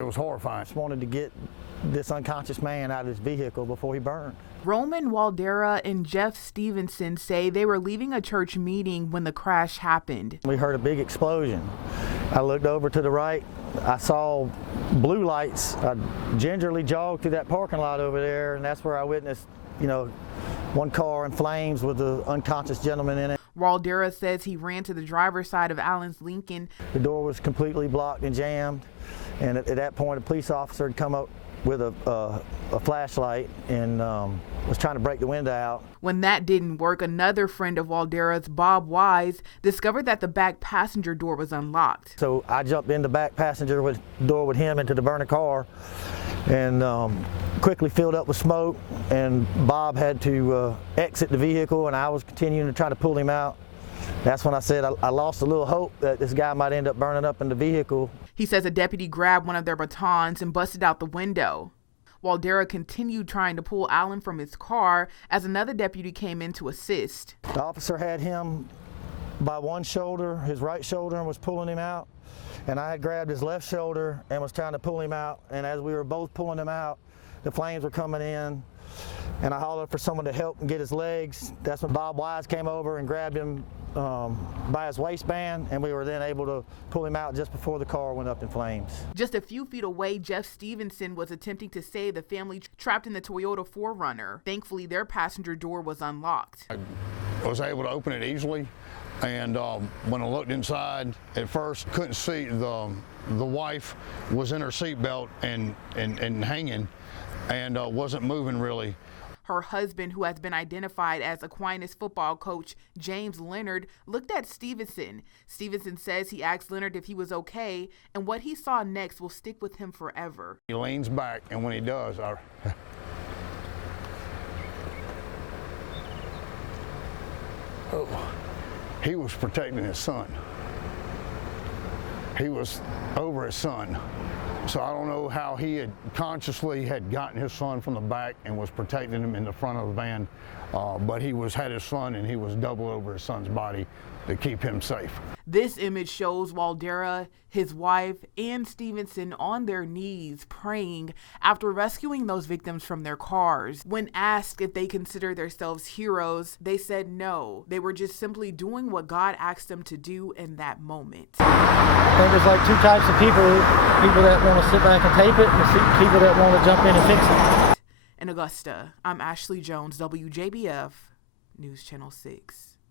It was horrifying. Just wanted to get this unconscious man out of his vehicle before he burned. Roman Waldera and Jeff Stevenson say they were leaving a church meeting when the crash happened. We heard a big explosion. I looked over to the right. I saw blue lights. I gingerly jogged through that parking lot over there, and that's where I witnessed, one car in flames with the unconscious gentleman in it. Waldera says he ran to the driver's side of Allen's Lincoln. The door was completely blocked and jammed, and at that point a police officer had come up with a flashlight and was trying to break the window out. When that didn't work, another friend of Waldera's, Bob Wise, discovered that the back passenger door was unlocked. So I jumped in the back passenger door with him into the burning car and quickly filled up with smoke, and Bob had to exit the vehicle, and I was continuing to try to pull him out. That's when I said I lost a little hope that this guy might end up burning up in the vehicle. He says a deputy grabbed one of their batons and busted out the window. Waldera continued trying to pull Allen from his car as another deputy came in to assist. The officer had him by one shoulder, his right shoulder, and was pulling him out. And I had grabbed his left shoulder and was trying to pull him out. And as we were both pulling him out, the flames were coming in. And I hollered for someone to help and get his legs. That's when Bob Wise came over and grabbed him by his waistband, and we were then able to pull him out just before the car went up in flames. Just a few feet away, Jeff Stevenson was attempting to save the family trapped in the Toyota 4Runner. Thankfully, their passenger door was unlocked. I was able to open it easily, and when I looked inside, at first couldn't see the wife was in her seatbelt and hanging, and wasn't moving really. Her husband, who has been identified as Aquinas football coach James Leonard, looked at Stevenson. Stevenson says he asked Leonard if he was okay, and what he saw next will stick with him forever. He leans back, and when he does, he was protecting his son. He was over his son. So I don't know how he had consciously gotten his son from the back and was protecting him in the front of the van, but he had his son, and he was double over his son's body to keep him safe. This image shows Waldera, his wife, and Stevenson on their knees praying after rescuing those victims from their cars. When asked if they consider themselves heroes, they said no. They were just simply doing what God asked them to do in that moment. I think there's like two types of people that want to sit back and tape it, and people that want to jump in and fix it. In Augusta, I'm Ashley Jones, WJBF, News Channel 6.